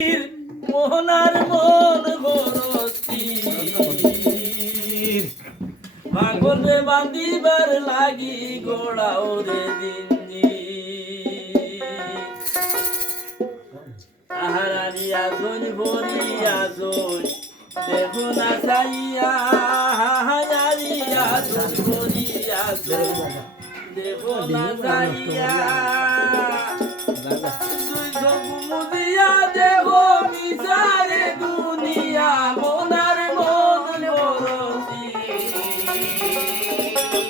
মোহনার মন বরস্তির পাগলে বাঁধিবার লাগি গোড়াও রে দিনজি আহারারিয়া জোন ভরিয়া জোন দেখো না চাইয়া হায়ারিয়া জোন ভরিয়া জোন দেখো না চাইয়া মুদিয়া দেখো বিচারে দুনিয়া মোনার মন বরসি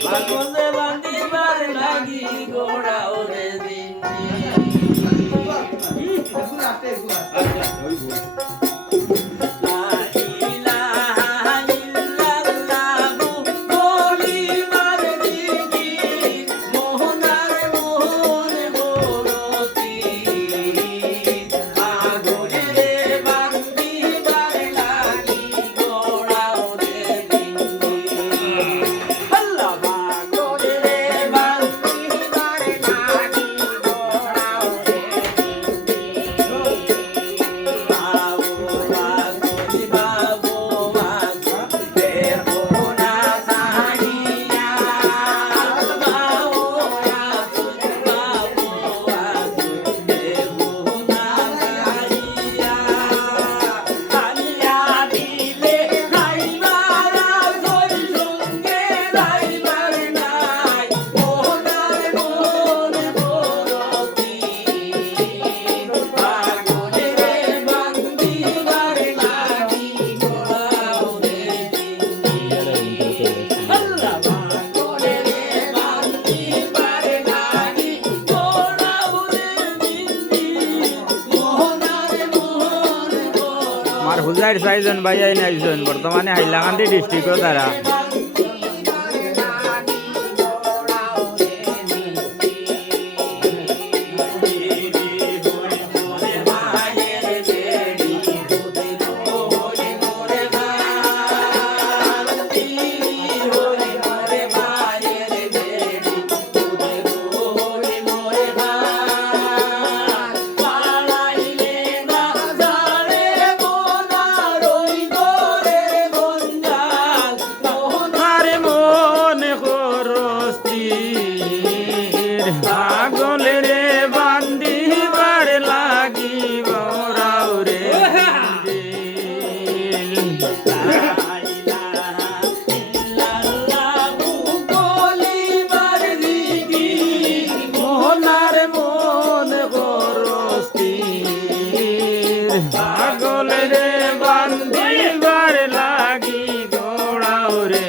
পাগলে বাঁধিবার লাগি গোড়াও রে আমার হুজাইর সাইজন ভাই আইন আইজন বর্তমানে হাইলাকান্দি ডিস্ট্রিক্টও তারা পাগলে রে বান্ধিবার লাগি বরাও রে মোহনার মন বরস্তির পাগলে রে বান্ধিবার লাগি গোড়াও রে